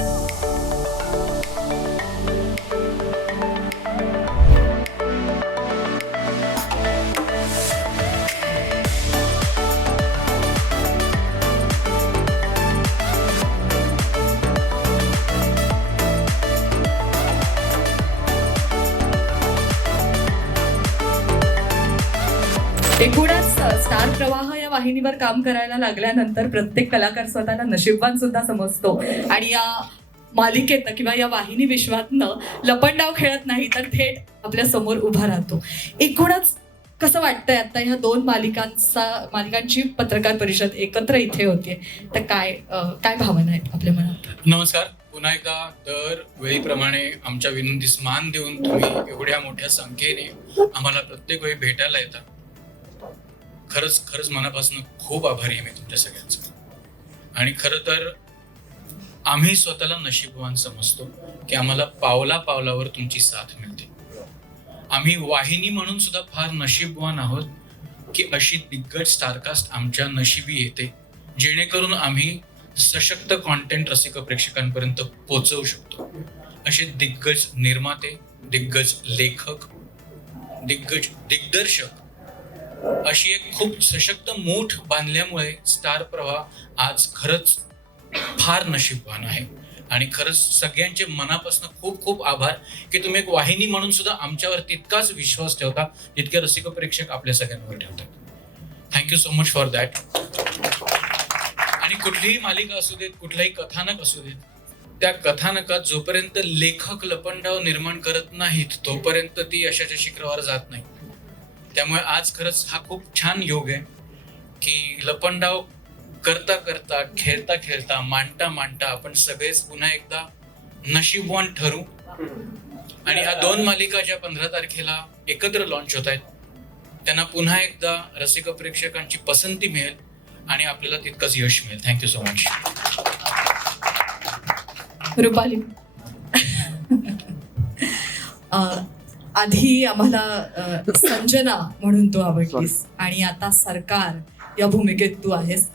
एकूणच प्रवाह या वाहिनीवर काम करायला लागल्यानंतर प्रत्येक कलाकार स्वतःला नशीबवान सुद्धा समजतो. आणि या मालिकेतनं किंवा या वाहिनी विश्वातनं लपंडाव खेळत नाही तर थेट आपल्यासमोर उभा राहतो. एकूणच कसं वाटतंय आता ह्या दोन मालिकांचा मालिकांची पत्रकार परिषद एकत्र इथे होतीये तर काय काय भावना आहेत आपल्या मनात? नमस्कार. पुन्हा एकदा दर वेळीप्रमाणे आमच्या विनंतीस मान देऊन तुम्ही एवढ्या मोठ्या संख्येने आम्हाला प्रत्येक वेळी भेटायला येतात खरंच खरंच मनापासून खूप आभारी आहे मी तुमच्या सगळ्यांचं. आणि खरं तर आम्ही स्वतःला नशीबवान समजतो की आम्हाला पावला पावलावर तुमची साथ मिळते. आम्ही वाहिनी म्हणून सुद्धा फार नशीबवान आहोत की अशी दिग्गज स्टारकास्ट आमच्या नशिबी येते जेणेकरून आम्ही सशक्त कॉन्टेंट रसिक प्रेक्षकांपर्यंत पोचवू शकतो. असे दिग्गज निर्माते दिग्गज लेखक दिग्गज दिग्दर्शक अशी एक खूप सशक्त मूठ बांधल्यामुळे स्टार प्रवाह आज खरंच फार नशीबवान आहे. आणि खरंच सगळ्यांचे मनापासून खूप खूप आभार की तुम्ही एक वाहिनी म्हणून सुद्धा आमच्यावर तितकाच विश्वास ठेवता जितके रसिक प्रेक्षक आपल्या सगळ्यांवर ठेवतात. Thank you so much for that आणि कुठलीही मालिका असू देत कुठलाही कथानक असू देत त्या कथानकात जोपर्यंत लेखक लपंडाव निर्माण करत नाहीत तोपर्यंत ती यशाच्या शिखरावर जात नाही. त्यामुळे आज खरंच हा खूप छान योग आहे की लपंडाव करता करता खेळता खेळता मांडता मांडता आपण सगळेच पुन्हा एकदा नशीबवान ठरू. आणि ह्या दोन मालिका ज्या पंधरा तारखेला एकत्र लॉन्च होत आहेत त्यांना पुन्हा एकदा रसिक प्रेक्षकांची पसंती मिळेल आणि आपल्याला तितकंच यश मिळेल. Thank you so much Rupali. अं, आधी आम्हाला संजना म्हणून तू आवडलीस आणि आता सरकार या भूमिकेत तू आहेस.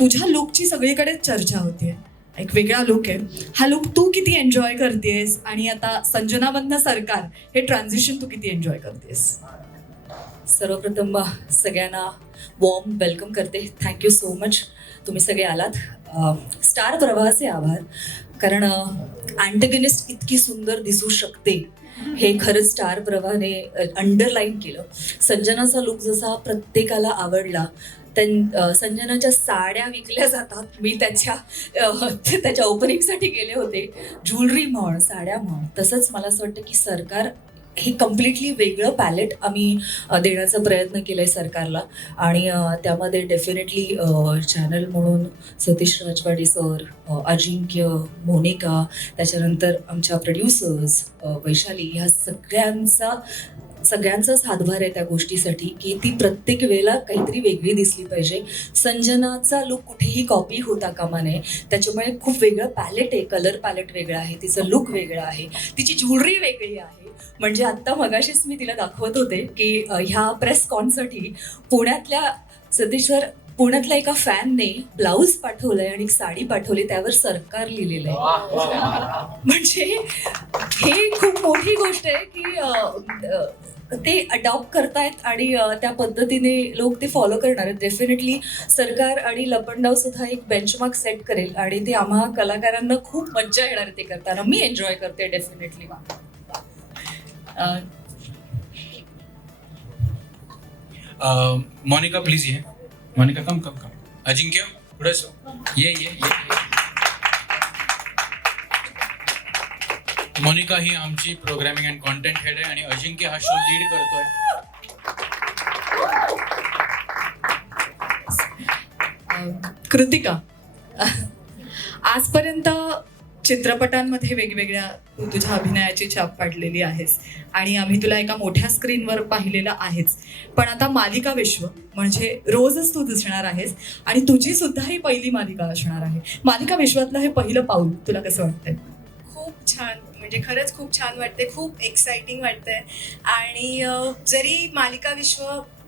तुझ्या लुकची सगळीकडे चर्चा होतीये. एक वेगळा लुक आहे. हा लुक तू किती एन्जॉय करतेस आणि आता संजनामधनं सरकार हे ट्रान्झिशन तू किती एन्जॉय करतेस? सर्वप्रथम सगळ्यांना वॉर्म वेलकम करते. थँक्यू सो मच तुम्ही सगळे आलात. स्टार प्रवाहाचे आभार. कारण अँटगनिस्ट इतकी सुंदर दिसू शकते. हे खरंच स्टार प्रभाने अंडरलाईन केलं. संजनाचा लुक जसा प्रत्येकाला आवडला त्यां संजनाच्या साड्या विकल्या जातात. मी त्याच्या त्याच्या ओपनिंगसाठी गेले होते. ज्वेलरी म्हण साड्या म्हण तसंच मला असं वाटतं की सरकार हे कम्प्लिटली वेगळं पॅलेट आम्ही देण्याचा प्रयत्न केला आहे सरकारला. आणि त्यामध्ये डेफिनेटली चॅनल म्हणून सतीश राजवाडे सर अजिंक्य मोनिका त्याच्यानंतर आमच्या प्रोड्युसर्स वैशाली ह्या सगळ्यांचा सगळ्यांचाच हातभार आहे त्या गोष्टीसाठी की ती प्रत्येक वेळेला काहीतरी वेगळी दिसली पाहिजे. संजनाचा लुक कुठेही कॉपी होता कामा नये. त्याच्यामुळे खूप वेगळं पॅलेट आहे. कलर पॅलेट वेगळं आहे. तिचं लुक वेगळं आहे. तिची ज्वेलरी वेगळी आहे. म्हणजे आत्ता मगाशीच मी तिला दाखवत होते की ह्या प्रेस कॉनसाठी पुण्यातल्या सतीश सर पुण्यातल्या एका फॅनने ब्लाऊज पाठवलंय आणि एक साडी पाठवली त्यावर सरकार लिहिलेलं आहे. म्हणजे हे खूप मोठी गोष्ट आहे की ते अडॉप्ट करतायत आणि त्या पद्धतीने लोक ते फॉलो करणार आहेत. डेफिनेटली सरकार आणि लपंडाव सुद्धा एक बेंचमार्क सेट करेल आणि ते आम्हा कलाकारांना खूप मज्जा येणार ते करताना. मी एन्जॉय करते डेफिनेटली मोनिका प्लीज ये. मोनिका कम कम कम अजिंक्य पुढे सो. ये ये ये. ये. मोनिका ही आमची प्रोग्रामिंग अँड कॉन्टेंट हेड आहे आणि अजिंक्य हा शो लीड करतोय. कृतिका. आजपर्यंत चित्रपटांमध्ये वेगवेगळ्या तू तुझ्या अभिनयाची छाप पाडलेली आहेस आणि आम्ही तुला एका मोठ्या स्क्रीनवर पाहिलेलं आहेच. पण आता मालिका विश्व म्हणजे रोजच तू दिसणार आहेस आणि तुझी सुद्धा ही पहिली मालिका असणार आहे. मालिका विश्वातलं हे पहिलं पाऊल तुला कसं वाटतंय? खूप छान म्हणजे खरंच खूप छान वाटते खूप एक्साइटिंग वाटतंय. आणि जरी मालिका विश्व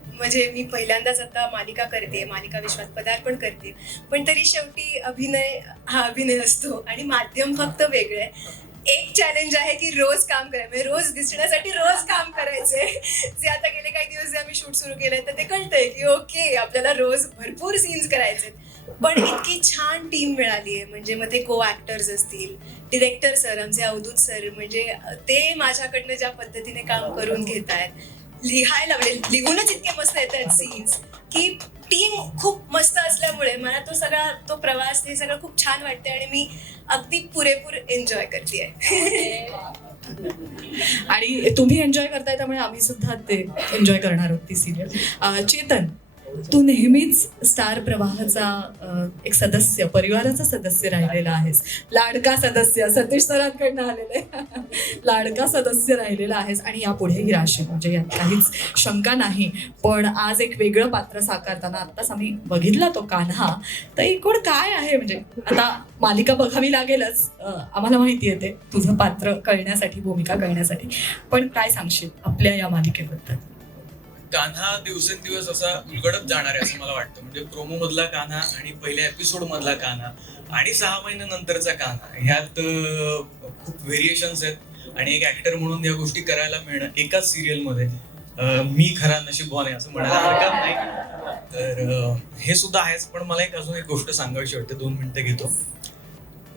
म्हणजे मी पहिल्यांदाच आता मालिका करते मालिका विश्वात पदार्पण करते. पण तरी शेवटी अभिनय हा अभिनय असतो आणि माध्यम फक्त वेगळं आहे. एक चॅलेंज आहे की रोज काम करायचं म्हणजे रोज दिसण्यासाठी रोज काम करायचे. जे आता गेले काही दिवस जे आम्ही शूट सुरू केलंय तर ते कळतंय की ओके आपल्याला रोज भरपूर सीन्स करायचे पण इतकी छान टीम मिळाली आहे म्हणजे मग ते को ऍक्टर्स असतील डिरेक्टर सर आमचे अवधूत सर म्हणजे ते माझ्याकडनं ज्या पद्धतीने काम करून घेत आहेत लिहायला म्हणजे लिहूनच इतके मस्त येतात सीन्स की टीम खूप मस्त असल्यामुळे मला तो सगळा तो प्रवास हे सगळं खूप छान वाटते आणि मी अगदी पुरेपूर एन्जॉय करते आणि तुम्ही एन्जॉय करताय त्यामुळे आम्ही सुद्धा ते एन्जॉय करणार आहोत ती सिरियल चेतन तू नेहमीच स्टार प्रवाहाचा एक सदस्य परिवाराचा सदस्य राहिलेला आहेस. लाडका सदस्य सतीश सरांकडनं आलेले. लाडका सदस्य राहिलेला आहेस आणि यापुढेही राहशील म्हणजे यात काहीच शंका नाही. पण आज एक वेगळं पात्र साकारताना आत्ताच आम्ही बघितला तो कान्हा. तर एकूण काय आहे? म्हणजे आता मालिका बघावी लागेलच. आम्हाला माहिती आहे ते. तुझं पात्र कळण्यासाठी भूमिका कळण्यासाठी. पण काय सांगशील आपल्या या मालिकेबद्दल? कान्हा दिवसेंदिवस असा उलगडत जाणार आहे असं मला वाटतं. म्हणजे प्रोमो मधला कान्हा आणि पहिल्या एपिसोड मधला कान्हा आणि सहा महिन्यानंतरचा कान्हा. ह्यात खूप व्हेरिएशन्स आहेत. आणि एक ऍक्टर म्हणून या गोष्टी करायला मिळणं एकाच सिरियलमध्ये मी खरा नशीबवान आहे असं म्हणायला हरकत नाही. तर हे सुद्धा आहेच. पण मला एक अजून एक गोष्ट सांगायची वाटते. दोन मिनिटं घेतो.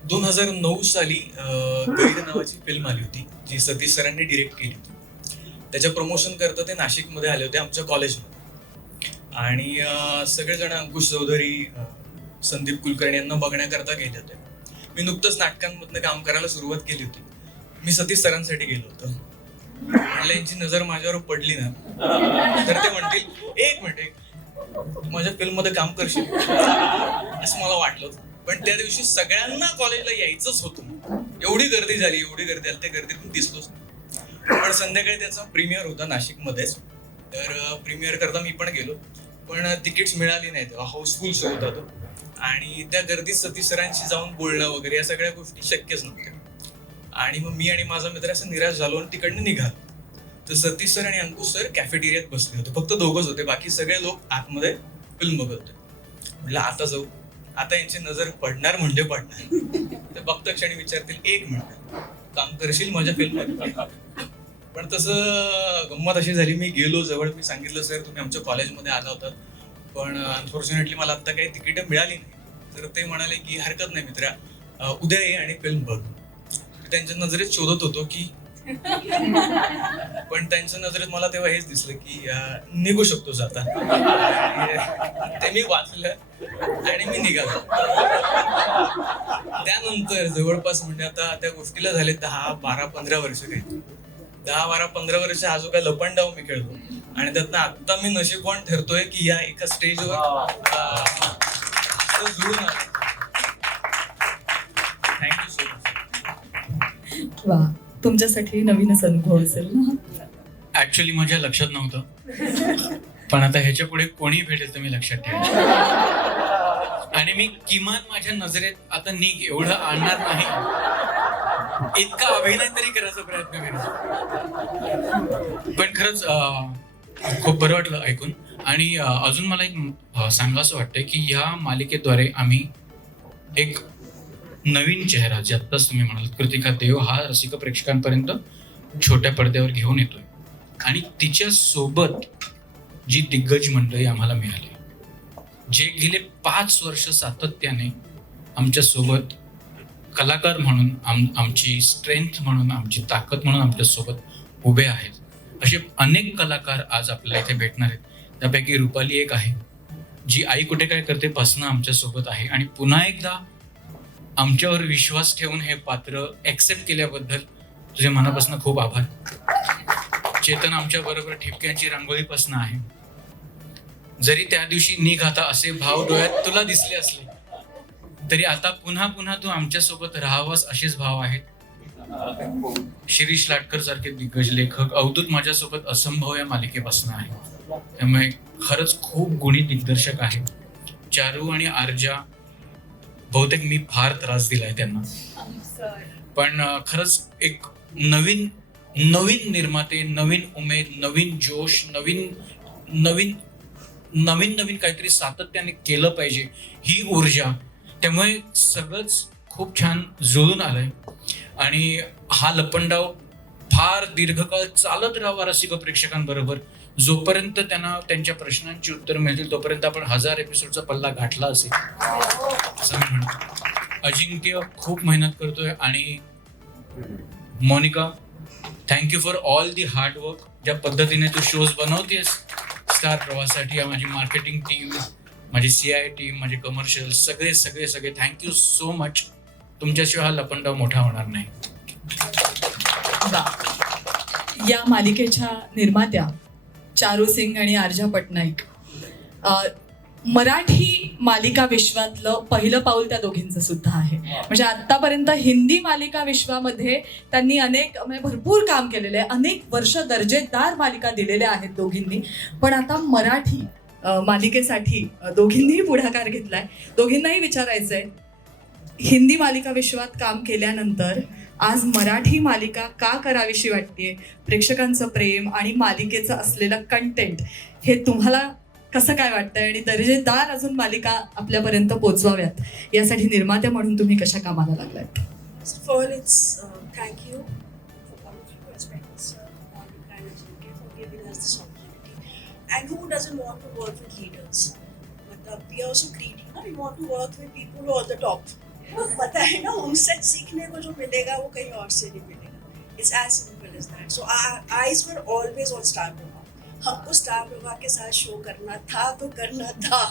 दोन हजार नऊ साली अं, गैर नावाची फिल्म आली होती जी सतीश सरांनी डिरेक्ट केली होती. त्याच्या प्रमोशन करता ते नाशिकमध्ये आले होते आमच्या कॉलेजमध्ये आणि सगळेजण अंकुश चौधरी संदीप कुलकर्णी यांना बघण्याकरता गेले होते. मी नुकतंच नाटकांमधनं काम करायला सुरुवात केली होती. मी सतीश सरांसाठी गेलो होतो. म्हणलं यांची नजर माझ्यावर पडली ना तर ते म्हणतील एक मिनिट माझ्या माझ्या फिल्ममध्ये काम करशील? असं मला वाटलं होतं. पण त्या दिवशी सगळ्यांना कॉलेजला यायचंच होतं. एवढी गर्दी झाली एवढी गर्दी आली त्या गर्दीतून दिसलोच नाही. पण संध्याकाळी त्याचा प्रीमियर होता नाशिकमध्येच. तर प्रीमियर करता मी पण गेलो. पण तिकीट्स मिळाली नाही हाऊसफुल शो होता तो. आणि त्या गर्दीत सतीश सरांशी जाऊन बोलणं वगैरे या सगळ्या गोष्टी शक्यच नव्हत्या. आणि मग मी आणि माझा मित्र असं निराश झालो आणि तिकडनं निघालो. तर सतीश सर आणि अंकुश सर कॅफेटेरियात बसले होते. फक्त दोघंच होते. बाकी सगळे लोक आतमध्ये फिल्म बघत होते. म्हटलं आता जाऊ. आता यांची नजर पडणार म्हणजे पडणार. तर बघता क्षणी विचारतील एक मिनिट. काम करशील माझ्या फिल्म पण तसं गंमत अशी झाली मी गेलो जवळ मी सांगितलं सर तुम्ही आमच्या कॉलेजमध्ये आला होता. पण अनफॉर्च्युनेटली मला आत्ता काही तिकीटं मिळाली नाही. तर ते म्हणाले की हरकत नाही मित्रा उद्या ये आणि फिल्म बघ. त्यांच्या नजरेत शोधत होतो की पण त्यांच्या नजरेत मला तेव्हा हेच दिसलं की निघू शकतो जाता. ते मी वाचलं आणि मी निघालो. त्यानंतर जवळपास म्हणजे आता त्या गोष्टीला झाले दहा बारा पंधरा वर्ष काही. दहा बारा पंधरा वर्ष हा जो काय लपंडाव मी खेळतो. आणि त्यातनं आता मी नशीबवान ठरतोय की या एका स्टेजवर जुळून आलो. थँक्यू सो मच वा तुमच्यासाठी नवीनच अनुभव असेल ना? ऍक्च्युली माझ्या लक्षात नव्हतं. पण आता ह्याच्या पुढे कोणी भेटेल तर मी लक्षात ठेवेन आणि मी किमान माझ्या नजरेत आता निघ एवढं आणणार नाही. इतका अभिनय तरी करायचा प्रयत्न करायचा पण खरंच खूप बरं वाटलं ऐकून. आणि अजून मला एक अं, सांगावंसं वाटतंय की या मालिकेद्वारे आम्ही एक नवीन चेहरा जे आत्ताच तुम्ही म्हणाल कृतिका देव हा रसिक प्रेक्षकांपर्यंत छोट्या पडद्यावर घेऊन येतोय. आणि तिच्या सोबत जी दिग्गज मंडळी आम्हाला मिळाली जे गेले पाच वर्ष सातत्याने आमच्यासोबत कलाकार म्हणून आम आमची स्ट्रेंथ म्हणून आमची ताकद म्हणून आमच्यासोबत उभे आहेत. असे अनेक कलाकार आज आपल्याला इथे भेटणार आहेत. त्यापैकी रुपाली एक आहे जी आई कुठे काय करते पासनं आमच्यासोबत आहे. आणि पुन्हा एकदा आमच्यावर विश्वास ठेवून हे पात्र ऍक्सेप्ट केल्याबद्दल तुझे मनापासून खूप आभार. चेतन आमच्या बरोबर ठिपक्यांची रांगोळीपासून आहे. जरी त्या दिवशी निघाता असे भाव डोळ्यात तुला दिसले असले तरी आता पुन्हा पुन्हा तू आमच्यासोबत राहावास असेच भाव आहेत. शिरीष लाटकर सारखे दिग्गज लेखक अवधूत माझ्यासोबत असंभव या मालिकेपासून आहे. त्यामुळे खरंच खूप गुणी दिग्दर्शक आहे. चारू आणि आर्जा बहुतेक मी फार त्रास दिलाय त्यांना. पण खरंच एक नवीन नवीन निर्माते नवीन उमेद नवीन जोश नवीन नवीन नवीन नवीन काहीतरी सातत्याने केलं पाहिजे ही ऊर्जा त्यामुळे सगळंच खूप छान जुळून आलंय. आणि हा लपंडाव फार दीर्घकाळ चालत राहावा रसिक प्रेक्षकांबरोबर. जोपर्यंत त्यांना त्यांच्या प्रश्नांची उत्तर मिळतील तोपर्यंत आपण हजार एपिसोडचा पल्ला गाठला असेल. असं मी म्हणतो. अजिंक्य खूप मेहनत करतोय आणि Monika thank you for all the hard work ज्या पद्धतीने तू शोज बनवतेस स्टार प्रवासाठी माझी मार्केटिंग टीम माझी सी आय टीम माझे कमर्शियल सगळे सगळे सगळे. थँक्यू सो मच तुमच्याशिवाय हा लपंडाव मोठा होणार नाही. या मालिकेच्या निर्मात्या चारू सिंग आणि आर्जा पटनाईक मराठी मालिका विश्वातलं पहिलं पाऊल त्या दोघींचं सुद्धा आहे. म्हणजे आतापर्यंत हिंदी मालिका विश्वामध्ये त्यांनी अनेक म्हणजे भरपूर काम केलेले आहे. अनेक वर्ष दर्जेदार मालिका दिलेल्या आहेत दोघींनी. पण आता मराठी मालिकेसाठी दोघींनीही पुढाकार घेतलाय. दोघींनाही विचारायचंय हिंदी मालिका विश्वात काम केल्यानंतर आज मराठी मालिका का करावीशी वाटते प्रेक्षकांचं प्रेम आणि मालिकेचं असलेलं कंटेंट हे तुम्हाला कसं काय वाटतंय आणि दर्जेदार अजून मालिका आपल्यापर्यंत पोचवाव्यात? यासाठी निर्मात्या म्हणून तुम्ही कशा कामाला लागलात? For it's thank you doesn't want to work with leaders? मतलब we are also greedy, ना? We want to work with people who are the top. पता है ना उनसे सीखने को जो मिलेगा वो कहीं और से नहीं मिलेगा it's as simple as that so eyes वर ऑलवेज ऑन स्टार प्रभा हमको स्टार प्रभा के साथ शो करना था तो करना था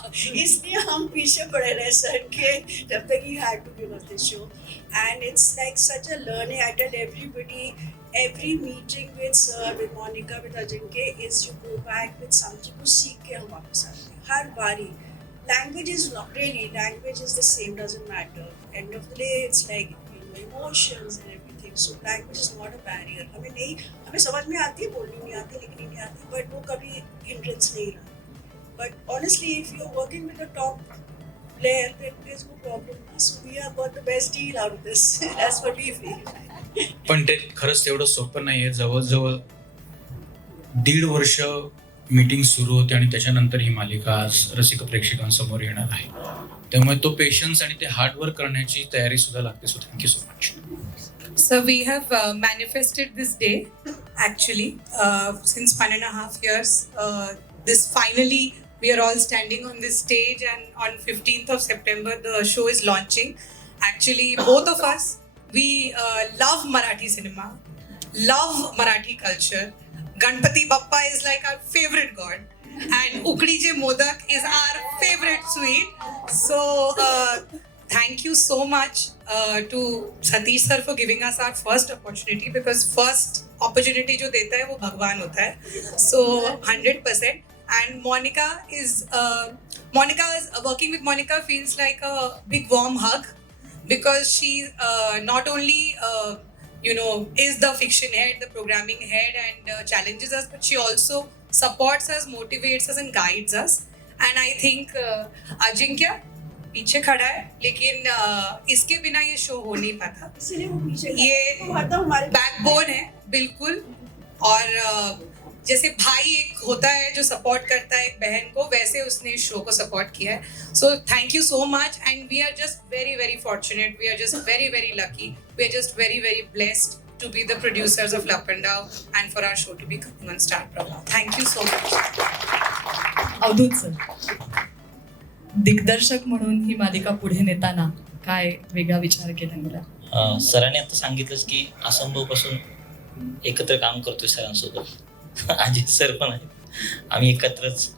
इसलिए हम पीछे पड़े रहे सर के जब तक he had to give us this show and it's like such a learning. I tell everybody, every meeting with Sir, with Monica, with Ajinkya is you go back with something to सीख के हम वापस आते हैं हर बारी language is not really language is the same doesn't matter end of the day it's like you know emotions and everything so language is not a barrier हमें नहीं हमें समझ में आती है बोलनी नहीं आती लिखनी नहीं आती बट वो कभी hindrance नहीं रहा but honestly if you're working with a top player then there's no problem so we have got the best deal out of this that's what we feel पण ते खरंच तेवढं सोपं नाही आहे जवळजवळ दीड वर्ष मीटिंग सुरू होते आणि त्याच्यानंतर ही मालिका रसिक प्रेक्षकांसमोर येणार आहे. त्यामुळे तो पेशन्स आणि ते हार्डवर्क करण्याची तयारी सुद्धा लागते. So thank you so much sir we have manifested this day actually since one and half years this finally we are all standing on this stage and on fifteenth of September the show is launching actually both of us we uh, love Marathi cinema, love Marathi culture. Ganpati Bappa is like our favorite god. And Ukdi Je Modak is our favorite sweet. So uh, thank you so much uh, to Satish sir for giving us our first opportunity because first opportunity जो देता है वो भगवान होता है so 100% and Monica is uh, Monica is working with Monica feels like a big warm hug because she uh, not only uh, you know is the fiction head the programming head and uh, challenges us but she also supports us motivates us and guides us and I think uh, Ajinkya पीछे खड़ा है लेकिन uh, इसके बिना ये show हो नहीं पाता इसीलिए वो पीछे ये वो हरदम हमारे बैकबोन है बिल्कुल और uh, जैसे भाई एक होता है जो सपोर्ट करता है एक बहन को वैसे उसने इस शो को सपोर्ट किया है। So thank you so much and we are just very very fortunate we are just very very lucky we are just very very blessed to be the producers of Lapandao and for our show to be coming on Star Prabha. Thank you so much. Avdhoot sir दिग्दर्शक म्हणून ही मालिका पुढे नेताना काय वेगळा विचार केला अं, सरांनी आता सांगितलंच की असंभवपासून एकत्र काम करतोय सरांसोबत. अजित सर पण आहेत. आम्ही एकत्रच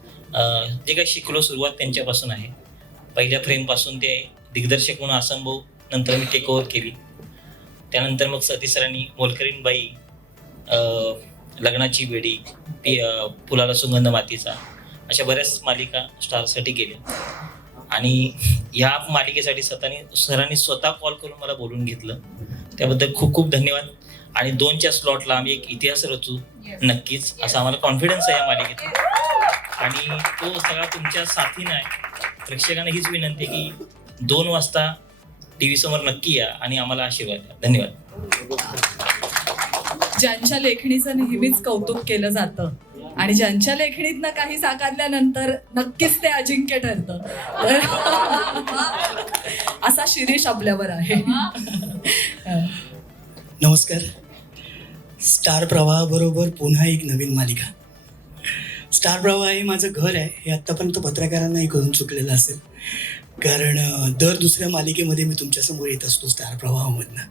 जे काही शिकलो सुरुवात त्यांच्यापासून आहे. पहिल्या फ्रेमपासून ते दिग्दर्शक म्हणून असंभव नंतर मी टेक ओव्हर केली. त्यानंतर मग सती सरांनी मोलकरीण बाई लग्नाची वेडी पी फुलाला सुगंध मातीचा अशा बऱ्याच मालिका स्टारसाठी केल्या आणि या मालिकेसाठी स्वतःनी सरांनी स्वतः कॉल करून मला बोलून घेतलं. त्याबद्दल खूप खूप धन्यवाद. आणि दोनच्या स्लॉटला आम्ही एक इतिहास रचू. नक्कीच. असा आम्हाला कॉन्फिडन्स आहे या मालिकेत. आणि तो सगळा तुमच्या साथीनं आहे. प्रेक्षकांना हीच विनंती आहे की दोन वाजता टी व्ही समोर नक्की या आणि आम्हाला आशीर्वाद द्या. धन्यवाद. ज्यांच्या लेखणीचं नेहमीच कौतुक केलं जातं आणि ज्यांच्या लेखणीतनं काही साकारल्यानंतर नक्कीच ते अजिंक्य ठरतं. असा शिरीष आपल्यावर आहे. नमस्कार. स्टार प्रवाहाबरोबर पुन्हा एक नवीन मालिका. स्टार प्रवाह हे माझं घर आहे. हे आत्तापर्यंत पत्रकारांनाही कळून चुकलेलं असेल. कारण दर दुसऱ्या मालिकेमध्ये मी तुमच्यासमोर येत असतो स्टार प्रवाहामधनं.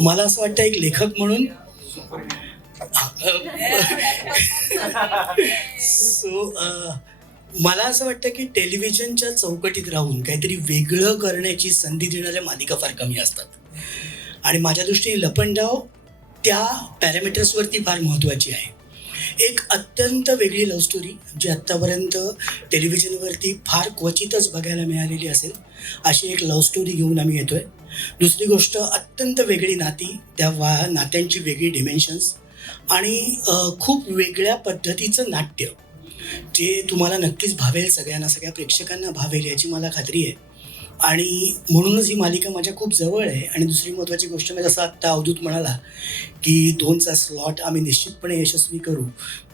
मला असं वाटतं एक लेखक म्हणून सो मला असं वाटतं की टेलिव्हिजनच्या चौकटीत राहून काहीतरी वेगळं करण्याची संधी देणाऱ्या मालिका फार कमी असतात. आणि माझ्या दृष्टीने लपंडाव त्या पॅरामीटर्सवरती फार महत्त्वाची आहे. एक अत्यंत वेगळी लव्ह स्टोरी जी आत्तापर्यंत टेलिव्हिजनवरती फार क्वचितच बघायला मिळालेली असेल अशी एक लव्ह स्टोरी घेऊन आम्ही येतोय. दुसरी गोष्ट अत्यंत वेगळी नाती त्या वा नात्यांची वेगळी डिमेन्शन्स आणि खूप वेगळ्या पद्धतीचं नाट्य जे तुम्हाला नक्कीच भावेल सगळ्यांना सगळ्या प्रेक्षकांना भावेल याची मला खात्री आहे. आणि म्हणूनच ही मालिका माझ्या खूप जवळ आहे. आणि दुसरी महत्त्वाची गोष्ट मी जसं आत्ता अवधूत म्हणाला की दोनचा स्लॉट आम्ही निश्चितपणे यशस्वी करू.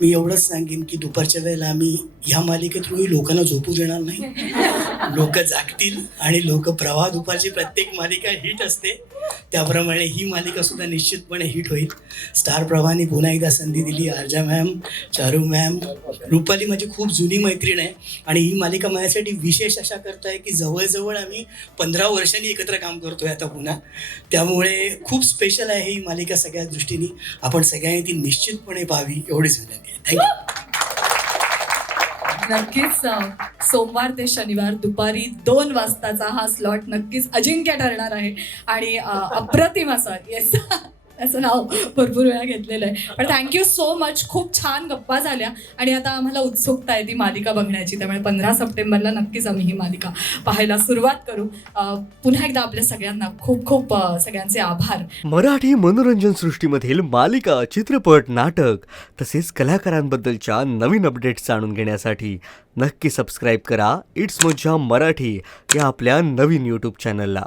मी एवढंच सांगेन की दुपारच्या वेळेला आम्ही ह्या मालिकेत लोकांना झोपू देणार नाही. लोक जागतील आणि लोक प्रवाह दुपारची प्रत्येक मालिका हिट असते. त्याप्रमाणे ही मालिका सुद्धा निश्चितपणे हिट होईल. स्टार प्रवाहाने पुन्हा एकदा संधी दिली आर्जा मॅम चारू मॅम रुपाली माझी खूप जुनी मैत्रीण आहे आणि ही मालिका माझ्यासाठी विशेष अशा करताय की जवळजवळ आम्ही पंधरा वर्षांनी एकत्र काम करतोय आता पुन्हा. त्यामुळे खूप स्पेशल आहे ही मालिका सगळ्या दृष्टीने. आपण सगळ्यांनी ती निश्चितपणे पाहावी एवढीच विनंती आहे. थँक्यू नक्कीच सोमवार ते शनिवार दुपारी दोन वाजताचा हा स्लॉट नक्कीच अजिंक्य ठरणार आहे. आणि अप्रतिम असा येस त्याचं नाव भरपूर वेळा घेतलेलं आहे. पण थँक्यू सो मच खूप छान गप्पा झाल्या. आणि आता आम्हाला उत्सुकता आहे ती मालिका बघण्याची. त्यामुळे पंधरा सप्टेंबरला नक्कीच आम्ही ही मालिका पाहायला सुरुवात करू. पुन्हा एकदा आपल्या सगळ्यांना खूप खूप सगळ्यांचे आभार. मराठी मनोरंजन सृष्टीमधील मालिका चित्रपट नाटक तसेच कलाकारांबद्दलच्या नवीन अपडेट्स जाणून घेण्यासाठी नक्की सबस्क्राईब करा. इट्स मज्जा मराठी या आपल्या नवीन यूट्यूब चॅनलला